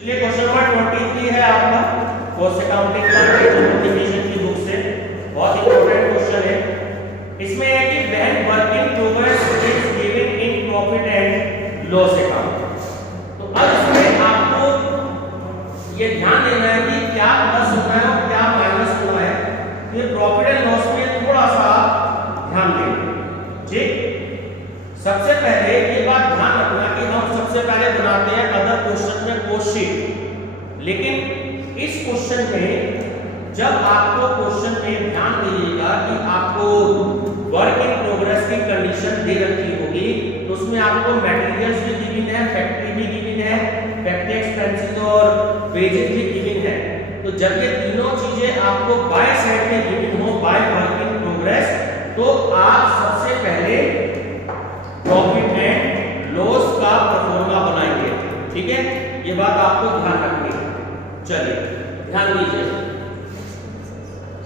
चलिए question number 23 है आपका कॉस्ट अकाउंटिंग का डिवीजन की बुक से। बहुत इंपॉर्टेंट क्वेश्चन है। इसमें है कि when work in progress is given in profit and loss account. तो अब इसमें आपको ये ध्यान देना है कि क्या प्लस होना है और क्या माइनस होना है। ये प्रॉफिट एंड लॉस में थोड़ा सा ध्यान दें। ठीक, सबसे पहले ये बात ध्यान रखना कि हम सबसे पहले बनाते हैं अदर क्वेश्चन में कोस्ट शीट, लेकिन इस क्वेश्चन में जब आपको क्वेश्चन में ध्यान दीजिएगा कि आपको वर्क इन प्रोग्रेस की कंडीशन दे रखी होगी, तो उसमें आपको मटेरियल्स भी गिवन है, फैक्ट्री भी गिवन है, फैक्ट्री एक्सपेंसेस और वेजेस भी गिवन है। तो जब ये तीनों चीजें आपको बाय साइड में गिवन हो बाय वर्क इन प्रोग्रेस, तो आप सबसे पहले प्रॉफिट एंड लॉस का प्रोफॉर्मा बनाएंगे। ठीक है, ये बात आपको ध्यान रखनी है। चलिए ध्यान दीजिए।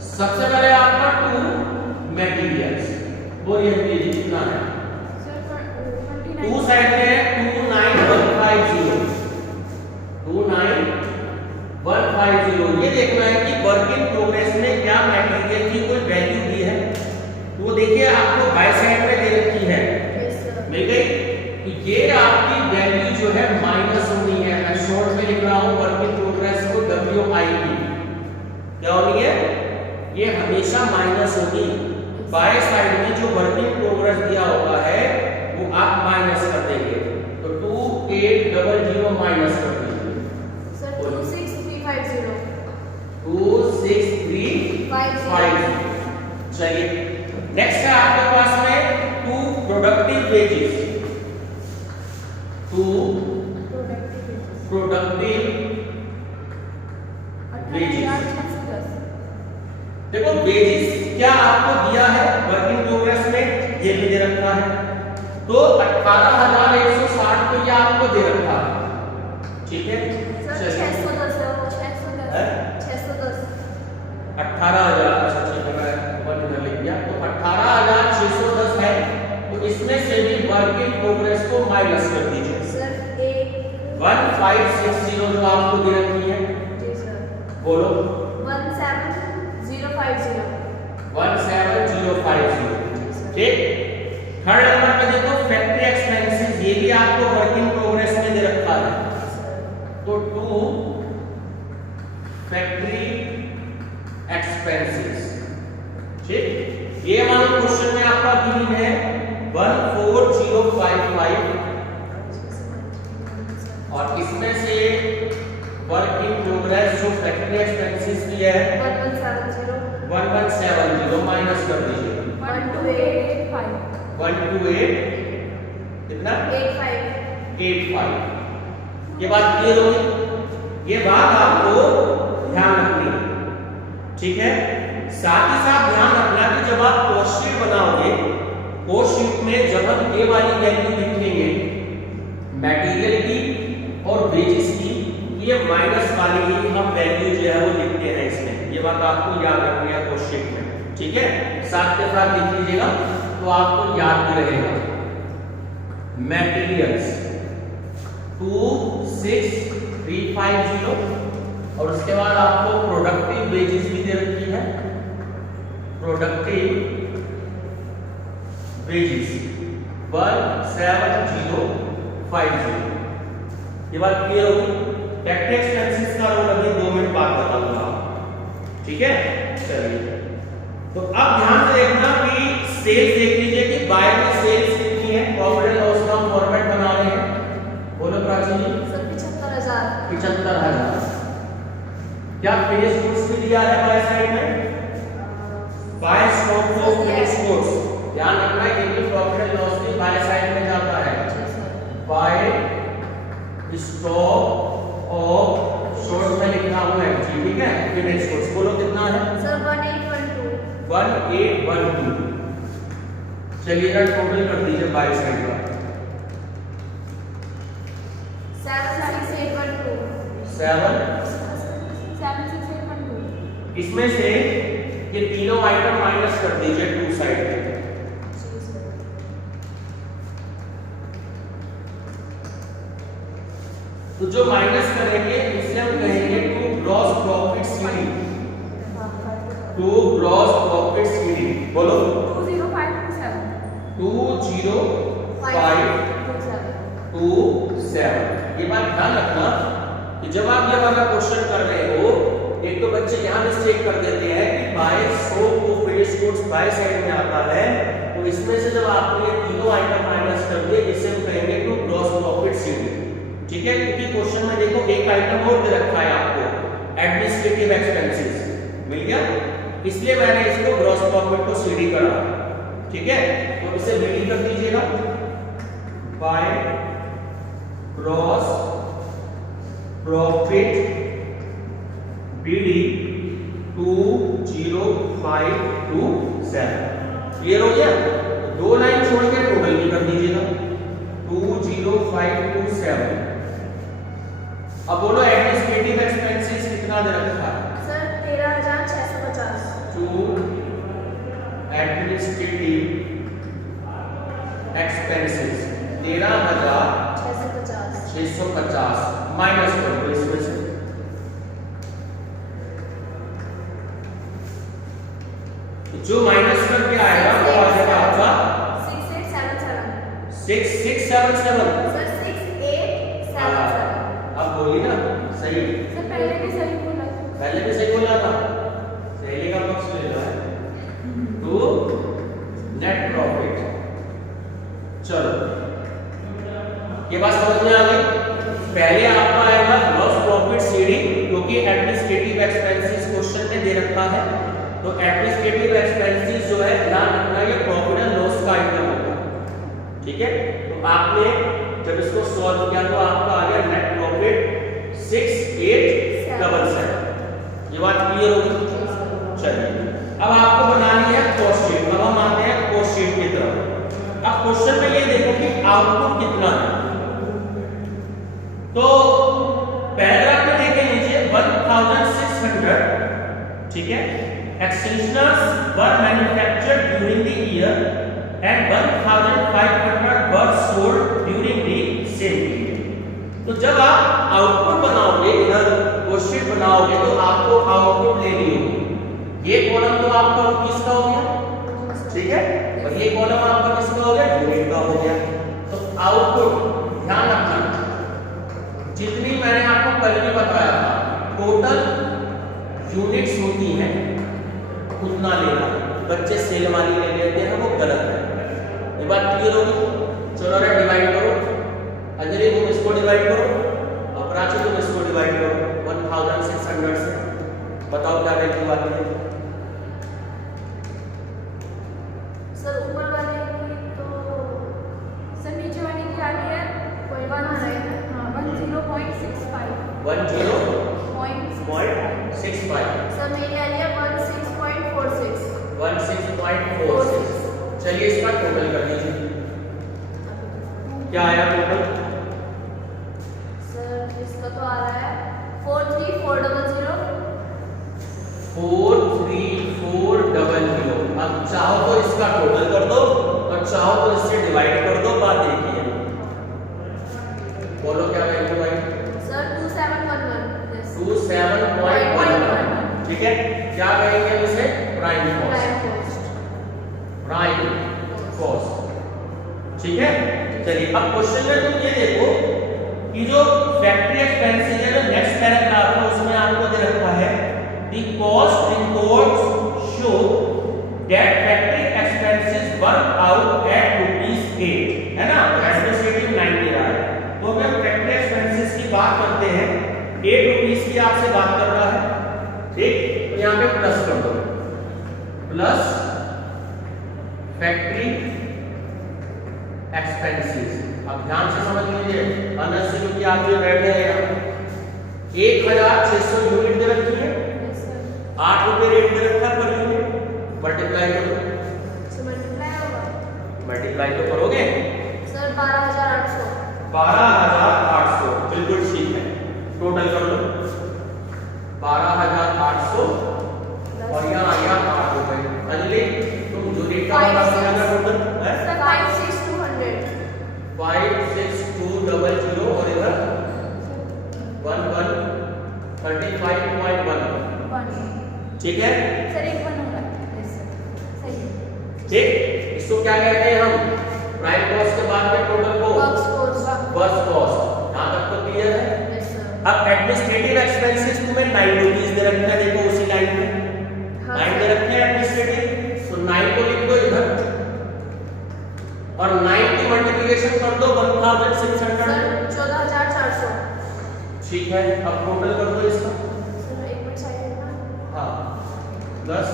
सबसे पहले आपका टू मटेरियल्स वो ये कितना है, टू साइड में है 29150 29150। ये देखना है कि वर्क इन प्रोग्रेस में क्या मटेरियल की कोई वैल्यू दी है। वो देखिए आपको बाय साइड में दे रखी है, मिल गई। तो ये आपकी वैल्यू जो है माइनस होनी है। मैं शॉर्ट में लिख रहा हूं वर्क इन प्रोग्रेस को WIP। क्या होनी है? ये हमेशा माइनस होगी। बाय साइड में जो वर्क इन प्रोग्रेस दिया होगा है वो आप माइनस कर देंगे। तो 2800 माइनस कर दीजिए सर 26350 26350। चलिए नेक्स्ट है आपके पास में to productive wages. To productive wages. देखो वेजेस क्या आपको दिया है वर्क इन प्रोग्रेस में, ये भी दे रखा है। तो 18160 को ये आपको दे रखा है। ठीक है, सर 610 है वो 610 18,000 लिख दिया। तो 18,610 है, तो इसमें से भी वर्क इन प्रोग्रेस को माइनस कर दीजिए। सर 1560 जो आपको दे रखी है, जी सर बोलो 17050 17050। ठीक, थर्ड नंबर पे देखो फैक्ट्री एक्सपेंसेस, ये भी आपको वर्क इन प्रोग्रेस में दे रखा है। तो टू फैक्ट्री एक्सपेंसेस। ठीक, ये मान क्वेश्चन में आपका गिवन है 14055 और इसमें से वर्क इन प्रोग्रेस जो फैक्ट्री एक्सपेंसेस की है 1170 माइनस कर दीजिए 128 कितना 85। ये बात क्लियर होगी। ये बात आपको ध्यान रखनी है। ठीक है, साथ ही साथ ध्यान रखना कि जब आप कॉस्ट शीट बनाओगे, कॉस्ट शीट में जब हम ये वाली वैल्यू लिखेंगे मटेरियल की और वेजेस की, ये माइनस वाली ही हम वैल्यू जो है वो लिखते हैं इसमें। ये बात आपको याद रखनी है कॉस्ट शीट में। ठीक है, साथ के साथ लिख लीजिएगा तो आपको याद भी रहेगा। मटेरियल्स 26350 और उसके बाद आपको प्रोडक्टिव वेजेस भी दे रखी है। Productive wages 17050। ये बात क्लियर होगी। फैक्ट्री एक्सपेंसेस का रोल अभी 2 मिनट बाद बताऊंगा। ठीक है, चलिए तो अब ध्यान से देखना कि सेल्स देख लीजिए कि बाय में सेल्स कितनी है। प्रॉफिट एंड लॉस का फॉर्मेट बना रहे हैं, बोलो प्राची जी। सर 75000 75000। क्या फिनिश गुड्स भी दिया है बाय साइड में? By stock of finish goods. ध्यान रखना है कि प्रॉफिट एंड लॉस भी बाय साइड में जाता है। बाय स्टॉक ऑफ शॉर्ट में लिखा हुआ है। ठीक है, फिनिश गुड्स बोलो कितना है? सर 1812। चलिए ना टोटल कर दीजिए बाय साइड का 76812 7। इसमें से ये तीनों आइटम माइनस कर दीजिए टू साइड पे। तो जो माइनस करेंगे टू ग्रॉस प्रॉफिट सीडी, बोलो 20527 20527। ये बात ध्यान रखना कि जब आप ये वाला क्वेश्चन कर रहे हो, एक तो बच्चे यहाँ मिस्टेक कर देते हैं कि बाय सो को फ्रेश कोड्स बाय साइड में आता है, तो इसमें से जब आपने ये तीनों आइटम माइनस कर दिए, इसे हम कहेंगे टू ग्रॉस प्रॉफिट सीडी। ठीक है, क्योंकि क्वेश्चन में देखो एक आइटम और दे रखा है आपको, एडमिनिस्ट्रेटिव एक्सपेंसेस मिल गया, इसलिए मैंने इसको ग्रॉस प्रॉफिट को सीडी करा। ठीक है, तो इसे बीडी कर दीजिएगा, by gross profit BD 20527। Clear हो गया? दो लाइन छोड़ के टोटल भी कर दीजिएगा 20527। अब बोलो एडमिनिस्ट्रेटिव एक्सपेंसेस कितना दे रखा है? Sir 13650। To administrative expenses 13650 minus कर दो इसमें से, जो माइनस करके आएगा वो आ जाएगा आपका 6877। 6677। सर 6877। अब बोली ना सही, सर पहले भी सही बोला था। पहले भी सही बोला था, सही का पक्ष ले लो है टू नेट प्रॉफिट। चलो ये बात समझ में आ गई? पहले आपका आएगा ग्रॉस प्रॉफिट सीडी, क्योंकि एडमिनिस्ट्रेटिव एक्सपेंसेस क्वेश्चन में दे रखा है, तो एडमिनिस्ट्रेटिव एक्सपेंसेस जो है ध्यान रखना ये प्रॉफिट एंड लॉस का आइटम होगा। ठीक है, तो आपने जब इसको सॉल्व किया तो आपका आ गया नेट प्रॉफिट 6877। ये बात क्लियर होगी? चलिए अब आपको बनानी है कॉस्ट शीट। अब हम आते हैं कॉस्ट शीट की तरफ। अब क्वेश्चन में ये देखो कि आउटपुट कितना है, तो पैराग्राफ में देखें नीचे 1600, ठीक है, extensions were manufactured during the year and 1500 were sold during the same period। तो जब आप आउटपुट बनाओगे, इधर क्वेश्चन बनाओगे, तो आपको आउटपुट लेनी होगी। ये कॉलम तो आपका रुपीस का हो गया, ठीक है, और ये कॉलम आपका किसका हो गया? यूनिट का हो गया। तो आउटपुट ध्यान रखना, जितनी मैंने आपको कल भी बताया था टोटल यूनिट्स होती हैं उतना लेना। बच्चे सेल वाली ले लेते हैं, वो गलत है। ये बात क्लियर होगी? चलो रे डिवाइड करो, अंजलि तुम इसको डिवाइड करो और प्राची तुम इसको डिवाइड करो 1600 से, बताओ क्या वैल्यू आती है? सर ऊपर वाले की तो सर नीचे वाले की आ रही है कोई वन आ रहा है, हां 10.65 10.65। सर मेरी आ रही है 16.46 16.46। चलिए इसका टोटल कर दीजिए, क्या आया टोटल? सर इसका तो आ रहा है 43400। 43400। अब चाहो तो इसका टोटल कर दो और चाहो तो इससे डिवाइड कर दो, बात एक ही है। बोलो क्या वैल्यू आई? सर 2711। 27.11। ठीक है, क्या कहेंगे हम इसे? Prime cost. प्राइम कॉस्ट, ठीक है। चलिए अब क्वेश्चन में तुम ये देखो कि जो फैक्ट्री एक्सपेंसेस है, जो नेक्स्ट पैराग्राफ है उसमें आपको दे रखा है the cost records show that factory expenses work out at ₹8, है ना, एडमिनिस्ट्रेटिव 9 दे रहा है। तो हम फैक्ट्री एक्सपेंसेस की बात करते हैं, ₹8 की आपसे बात कर रहा है, ठीक, तो यहाँ पे प्लस कर दो, प्लस फैक्ट्री एक्सपेंसेस। अब ध्यान से समझ लीजिए, अनस जो कि आप जो बैठे हैं यहाँ 1600 यूनिट दे रखी है, 8 रुपए रेट दे रखा है पर यूनिट, मल्टीप्लाई करो। मल्टीप्लाई तो करोगे सर 12800। 12800 बिल्कुल ठीक है, टोटल कर लो 12800 और यहाँ आ गया 8 रुपए। अंजलि तुम जो रेट का बता सकते हो टोटल है 56200। 56200 और इधर 1135.1, ठीक है। सर एक ठीक, इसको क्या कहते हैं हम? प्राइम कॉस्ट के बाद में टोटल को वर्क कॉस्ट। यहां तक तो क्लियर है? Yes sir. अब एडमिनिस्ट्रेटिव एक्सपेंसेस तुम्हें 9 रुपीस दे रखा है, देखो उसी लाइन में 9 दे रखे हैं एडमिनिस्ट्रेटिव, सो 9 को लिख दो इधर और 9 की मल्टीप्लिकेशन कर दो 1600। 14,400। ठीक है, अब टोटल कर दो इसका। सर एक मिनट साइड रखना। हाँ, प्लस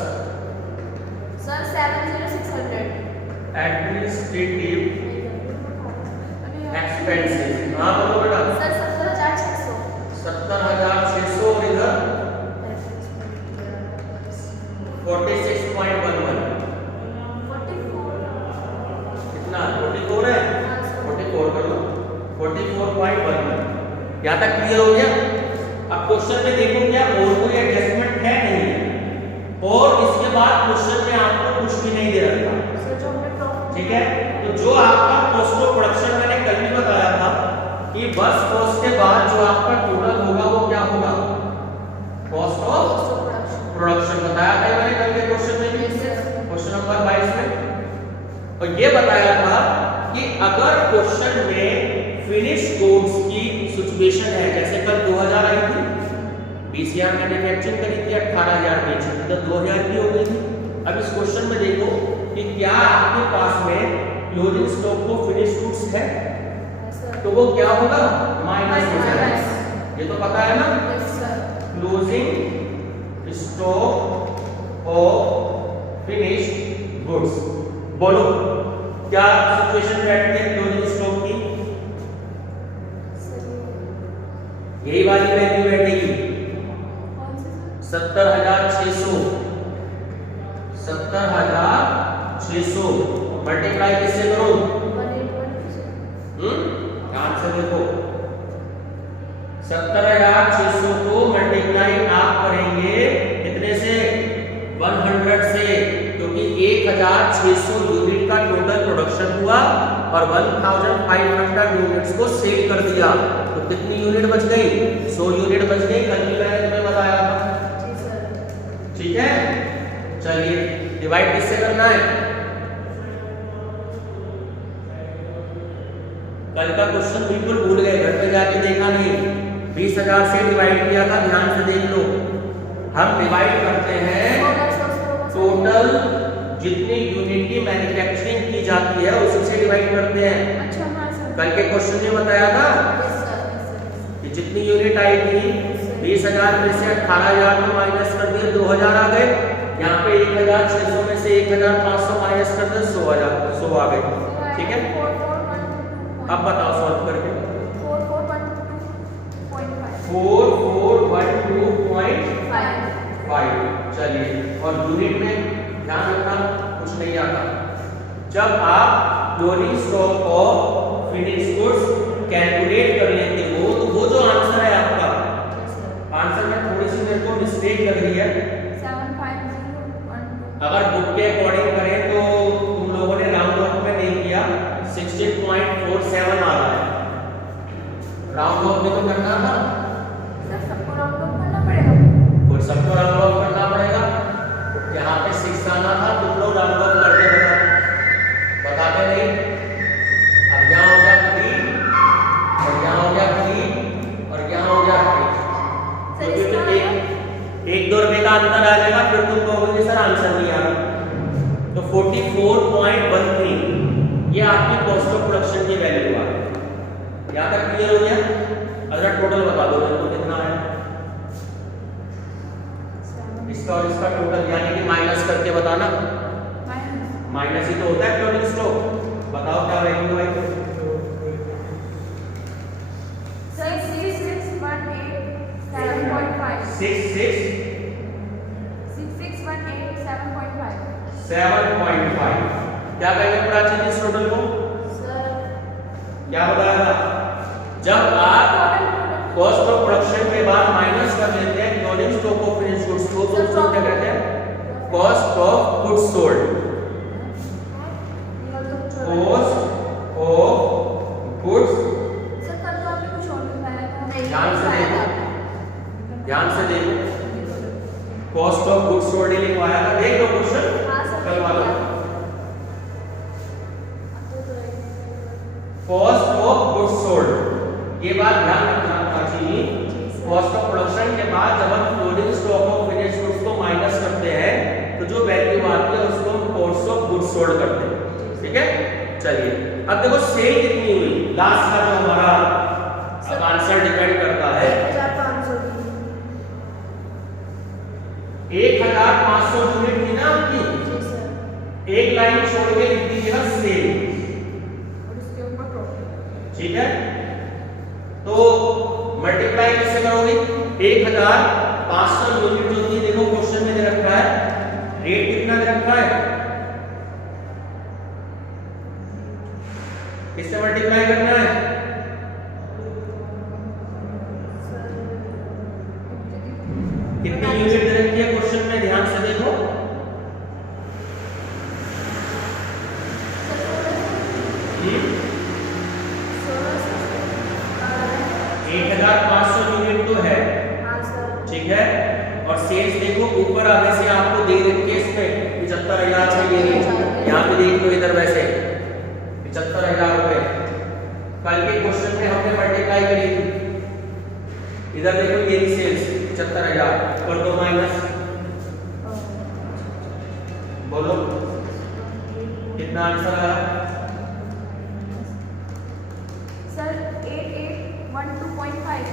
सर 7,600। एडमिनिस्ट्रेटिव एक्सपेंसेस, हाँ बोलो बेटा। सर 17,600। 17,600 और इधर 46.11 कितना? 44 है, 44 कर लो, 44.11। यहाँ तक क्लियर हो गया? अब क्वेश्चन में देखो क्या और कोई एडजस्टमेंट है नहीं है, और इसके बाद क्वेश्चन में आपको कुछ भी नहीं दे रखा। ठीक है, तो जो आपका कॉस्ट ऑफ प्रोडक्शन मैंने कल भी बताया था कि बस कॉस्ट के बाद जो आपका टोटल होगा वो क्या होगा? कॉस्ट ऑफ प्रोडक्शन बताया था मैंने कल के क्वेश्चन में भी, क्वेश्चन नंबर 22 में। और ये बताया था कि अगर क्वेश्चन में फिनिश गुड्स की सिचुएशन है, जैसे कल 2000 आई थी, 20,000 मैन्युफैक्चरिंग करी थी, 18,000 बेची थी, तो 2000 की हो गई थी। अब इस क्वेश्चन में देखो कि क्या आपके पास में क्लोजिंग स्टॉक को फिनिश गुड्स है, तो वो क्या होगा? माइनस हो जाएगा। ये तो पता है ना? Closing stock of finished goods. बोलो क्या सिचुएशन बैठती है क्लोजिंग स्टॉक की? यही वाली वैल्यू बैठेगी 70,600। 70,600 मल्टीप्लाई किससे करो? ध्यान से देखो, 70,600 को मल्टीप्लाई आप करेंगे कितने से? 100 से, क्योंकि 1,600 यूनिट का टोटल प्रोडक्शन हुआ और 1,500 यूनिट्स को सेल कर दिया, तो कितनी यूनिट बच गई? 100 यूनिट बच गई। कल भी मैंने तुम्हें बताया था। ठीक है, चलिए डिवाइड किससे करना है? कल का क्वेश्चन बिल्कुल भूल गए, घर पे जाके देखा नहीं। 20,000 से डिवाइड किया था, ध्यान से देख लो। हम डिवाइड करते हैं टोटल जितनी यूनिट की मैन्युफैक्चरिंग की जाती है उसी से डिवाइड करते हैं। अच्छा हाँ सर। कल के क्वेश्चन में बताया था कि जितनी यूनिट आई थी 20,000 में से 18,000 को माइनस कर दिए, 2,000 आ गए। यहाँ पे 1,600 में से 1,500 माइनस कर दिए, 100 आ गए। ठीक है, अब बताओ सॉल्व करके। 4412.5। चलिए, और यूनिट में ध्यान रखना कुछ नहीं आता। जब आप closing stock of finished goods calculate कर लेते हो, तो वो जो आंसर है आपका, आंसर में थोड़ी सी मेरे को मिस्टेक लग रही है। 75012। अगर बुक के अकॉर्डिंग करें तो तुम लोगों ने राउंड ऑफ में नहीं किया, 16.47 आ रहा है। राउंड ऑफ में तो करना था सर, सबको राउंड ऑफ करना पड़ेगा। और सबको राउंड ऑफ करना पड़ेगा। यहाँ पे 6 आना था, तुम लोग राउंड ऑफ करके बताते नहीं। अब यहाँ हो गया 3 और यहाँ हो गया 3 और यहाँ हो गया 3। सर इसका एक 2 रुपए का अंतर आ जाएगा, फिर तुम कहोगे सर आंसर नहीं आ रहा। तो 44.13 ये आपकी कॉस्ट ऑफ प्रोडक्शन की वैल्यू आ गई। यहाँ तक क्लियर हो गया? अगर टोटल बता दो मेरे को कितना है इसका और इसका टोटल, यानी कि माइनस करके बताना। माइनस ही तो होता है क्लोजिंग स्टॉक। बताओ क्या वैल्यू आई? सर 6618 7.5। 6618 7.5। क्या कहेंगे प्राचीन इस टोटल को? सर क्या बताया था? जब आप कॉस्ट ऑफ प्रोडक्शन के बाद माइनस कर देते हैं closing stock of finished goods को, तो उसको क्या कहते हैं? Cost of goods sold. Cost of goods. Sir कल तो आपने कुछ और बताया था, हमें ध्यान से देखो, ध्यान से देखो, कॉस्ट ऑफ गुड्स सोल्ड ही लिखवाया था। देख लो क्वेश्चन हाँ सर, कल वाला। Cost of goods sold. ये बात ध्यान रखना प्राची, कॉस्ट ऑफ प्रोडक्शन के बाद जब हम closing stock of finished goods को माइनस करते हैं तो जो वैल्यू आती है उसको हम कॉस्ट ऑफ गुड्स सोल्ड करते हैं। ठीक है, चलिए अब देखो सेल कितनी हुई, लास्ट का जो हमारा आंसर डिपेंड करता है। 1500 यूनिट थी ना आपकी, एक लाइन छोड़ के लिख दीजिएगा सेल, ठीक है। तो मल्टीप्लाई कैसे करोगे, 1500 यूनिट जो थी, देखो क्वेश्चन में दे रखा है रेट कितना दे रखा है, किससे मल्टीप्लाई करना है, कितनी यूनिट दे रखी है क्वेश्चन में, ध्यान से देखो। एक 1500 यूनिट तो है, ठीक है। और सेल्स देखो ऊपर आगे से आपको दे रखी है इसमें 75,000 चाहिए, यहाँ पे देख लो इधर वैसे 75,000 रुपए। कल के क्वेश्चन में हमने मल्टीप्लाई करी थी, इधर देखो ये सेल्स 75,000 कर दो माइनस, बोलो कितना आंसर आया सर? 8812.5।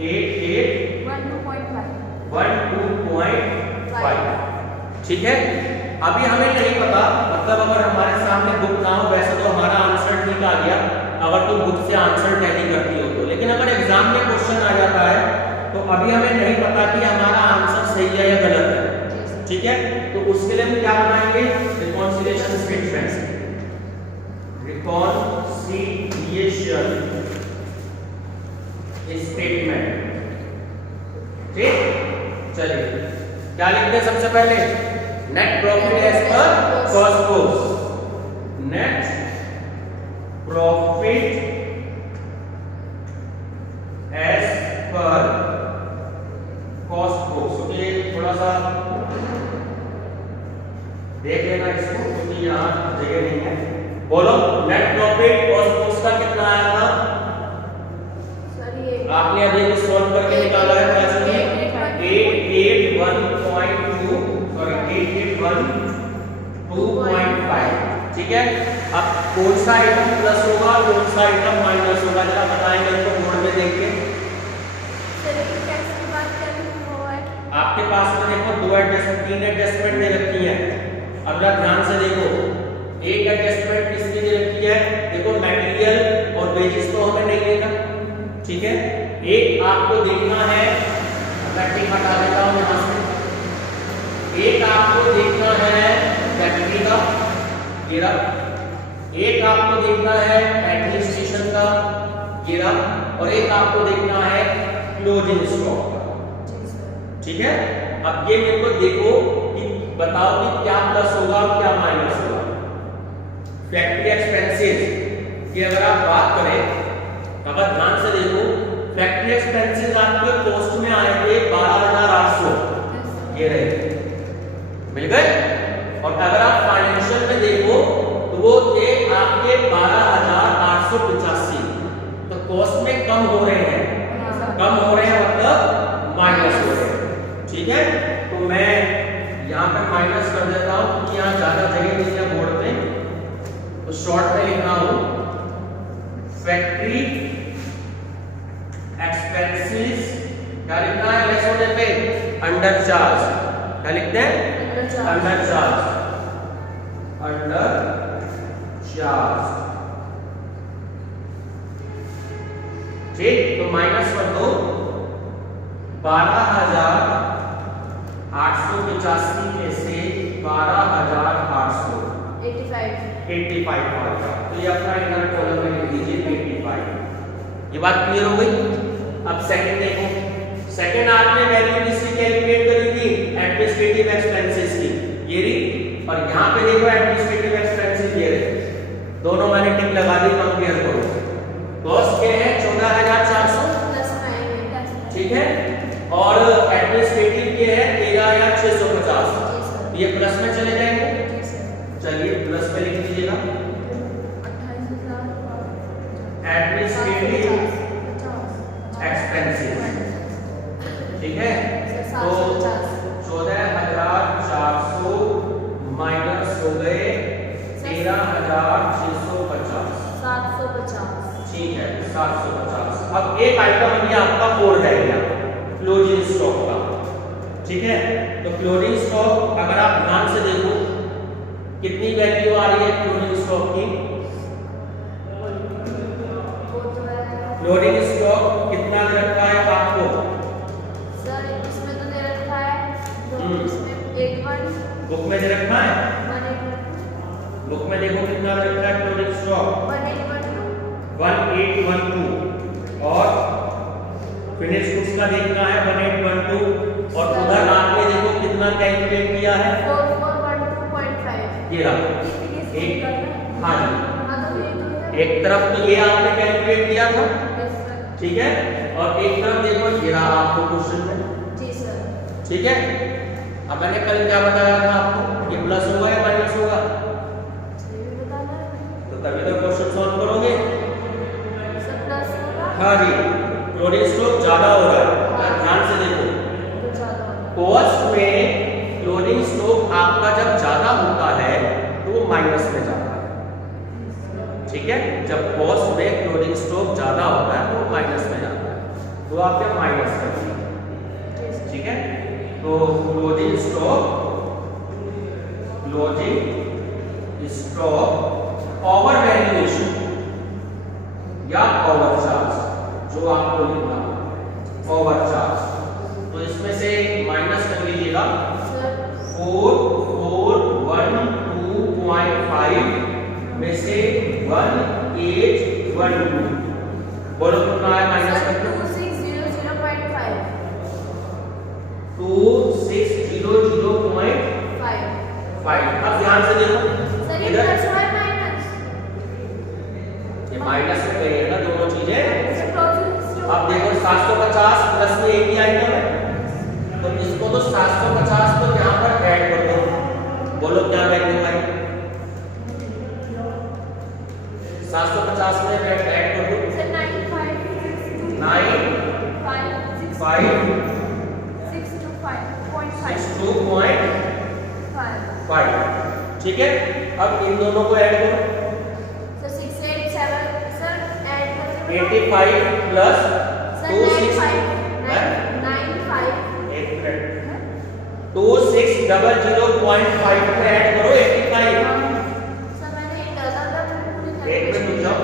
8812.5, ठीक है। अभी हमें नहीं पता, मतलब अगर हमारे सामने बुक ना हो, वैसे तो हमारा आंसर ठीक आ गया अगर तुम बुक से आंसर टैली करती हो तो, लेकिन अगर एग्जाम में क्वेश्चन आ जाता है तो अभी हमें नहीं पता कि हमारा आंसर सही है या गलत है, ठीक है। तो उसके लिए हम क्या बनाएंगे, रिकॉन्सिलिएशन स्टेटमेंट, रिकॉन्सिलिएशन स्टेटमेंट, ठीक। चलिए क्या लिखते हैं सबसे पहले, net profit as per cost books, net profit as per cost books. तो ये थोड़ा सा देख लेना इसको क्योंकि यहाँ जगह नहीं है। बोलो नेट प्रॉफिट कॉस्ट बुक्स का कितना आया था, आपने अभी सॉल्व करके निकाला है, 881.5, ठीक है। अब कौन सा आइटम प्लस होगा कौन सा आइटम माइनस होगा, जरा बताएंगे तो बोर्ड में देख के। आपके पास में देखो 2 एडजस्टमेंट 3 एडजस्टमेंट दे रखी है, अब जरा ध्यान से देखो। एक एडजस्टमेंट किसकी दे रखी है, देखो मटेरियल और वेजेस तो हमें नहीं लेना, ठीक है। एक आपको देखना है, फैक्ट्री हटा देता हूं यहां से, एक आपको देखना है फैक्ट्री का घेरा, एक आपको देखना है एडमिनिस्ट्रेशन का घेरा, और एक आपको देखना है क्लोजिंग स्टॉक का, ठीक है। अब ये मेरे को देखो कि बताओ कि क्या प्लस होगा और क्या माइनस होगा। फैक्ट्री एक्सपेंसेस की अगर आप बात करें, अगर ध्यान से देखो, फैक्ट्री एक्सपेंसेस आपके कॉस्ट में आए थे 12,800, ये रहे, मिल गए। और अगर आप फाइनेंशियल में देखो तो वो थे आपके 12,885, तो कॉस्ट में कम हो रहे हैं, कम हो रहे हैं मतलब माइनस हो रहे हैं, ठीक है। तो मैं यहाँ पे माइनस कर देता हूँ क्योंकि यहाँ ज्यादा जगह नहीं है बोर्ड पे, तो शॉर्ट में लिख रहा हूँ फैक्ट्री एक्सपेंसेस, क्या लिखना है लेस होने पे, अंडर चार्ज, क्या लिखते हैं, अंडर चार्ज, अंडर चार्ज, ठीक। तो माइनस कर दो 12,885 में से 12,800 85 आ गया, तो ये अपना इनर कॉलम में लिख दीजिए 85। ये बात क्लियर हो गई। अब सेकंड देखो, सेकंड आपने वैल्यू किसकी कैलकुलेट करी थी, एडमिनिस्ट्रेटिव एक्सपेंसेस की, ये रही, और यहाँ पे देखो एडमिनिस्ट्रेटिव एक्सपेंसेस ये रहे, दोनों मैंने टिक लगा दी, कंपेयर करो। कॉस्ट क्या है 14,400, ठीक है, और एडमिनिस्ट्रेटिव के है 13,650, ये प्लस में चले जाएंगे, चलिए प्लस में लिख दीजिएगा, एडमिनिस्ट्रेटिव एक्सपेंसेस, ठीक है। तो 14,400 माइनस हो गए 13,650, 750। ठीक है 750। अब एक आइटम ये आपका और रह गया क्लोजिंग स्टॉक का, ठीक है। तो क्लोजिंग स्टॉक अगर आप ध्यान से देखो कितनी वैल्यू आ रही है क्लोजिंग स्टॉक की, क्लोजिंग स्टॉक कितना दे रखा है आपको? सर इसमें तो दे रखा है, इसमें 81 बुक में दे रखा है, 181 बुक में देखो कितना दे रखा है क्लोजिंग स्टॉक 1812 और फिनिश गुड्स का देखना है 1812 और उधर आपने देखो कितना कैलकुलेट किया है 4412.5। ये रहा एक, हाँ जी एक तरफ तो ये आपने कैलकुलेट किया था, ठीक है, और एक तरफ देखो ये रहा आपको क्वेश्चन में, जी सर, ठीक है। अब मैंने कल क्या बताया था आपको, ये प्लस होगा या माइनस होगा, तो तभी तो क्वेश्चन सॉल्व करोगे। हाँ जी, क्लोजिंग स्टॉक ज्यादा हो रहा है, ध्यान से देखो कॉस्ट में क्लोजिंग स्टॉक आपका जब ज्यादा होता है तो वो माइनस में जाता है, ठीक है। जब कॉस्ट में क्लोजिंग स्टॉक ज्यादा होता है तो वो माइनस में जाता है, तो आप क्या माइनस करेंगे, ठीक है। तो क्लोजिंग स्टॉक ओवर वैल्यूएशन या ओवर चार्ज, जो आपको लिखना ओवर चार्ज, तो इसमें से माइनस कर लीजिएगा 4412.5 में से 1812, बोलो कितना है माइनस कर 2600.5। 2600.5। अब ध्यान से देखो इधर ये माइनस में गई है ना दोनों चीजें। अब देखो 750 प्लस में एक ही आइटम है, तो इसको तो 750 को यहाँ पर ऐड कर दो, बोलो क्या वैल्यू आई 750 में ऐड कर दो 9,562.5, ठीक है। अब इन दोनों को ऐड करो 85 प्लस 2600.5 को ऐड करो 85। एक में रुक जाओ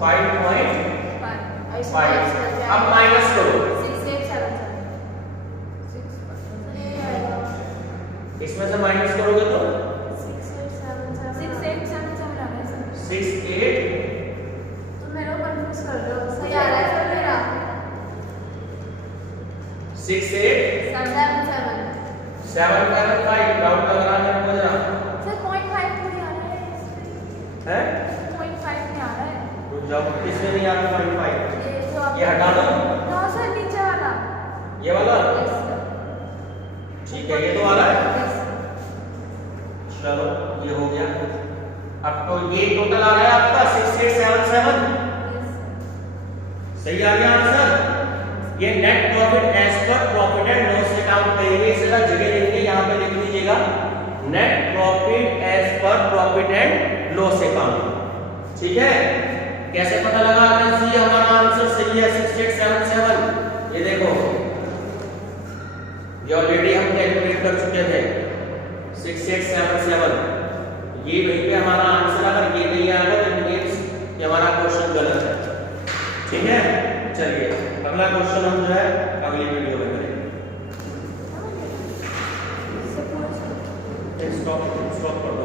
5.5। अब माइनस करो, इसमें से माइनस करोगे तो 68 तो मेरे को कंफ्यूज कर दो, सही आ रहा है सर मेरा 7.5 डाउट लग रहा है मुझे सर 0.5 थोड़ी आ रहा है, 0.5 नहीं आ रहा है, रुक जाओ किसमें नहीं आ रहा 0.5, ये जो आप ये हटा दो नो सर नीचे वाला, ये वाला, यस सर, ठीक है ये तो आ रहा है, चलो ये हो गया। अब तो ये टोटल आ गया आपका 6877, सही आ गया आंसर। ये net profit as per profit and loss account करेंगे, इसका जगह लिखेंगे यहाँ पे लिख लीजिएगा net profit as per profit and loss account, ठीक है। कैसे पता लगा जी हमारा आंसर सही है 6877, ये देखो ये ऑलरेडी हम कैलकुलेट कर चुके थे 6877, ये वहीं पे हमारा आंसर, अगर ये नहीं आएगा तो इट मींस कि हमारा क्वेश्चन गलत है, ठीक है। चलिए अगला क्वेश्चन हम जो है अगली वीडियो में करेंगे। स्टॉप कर दो।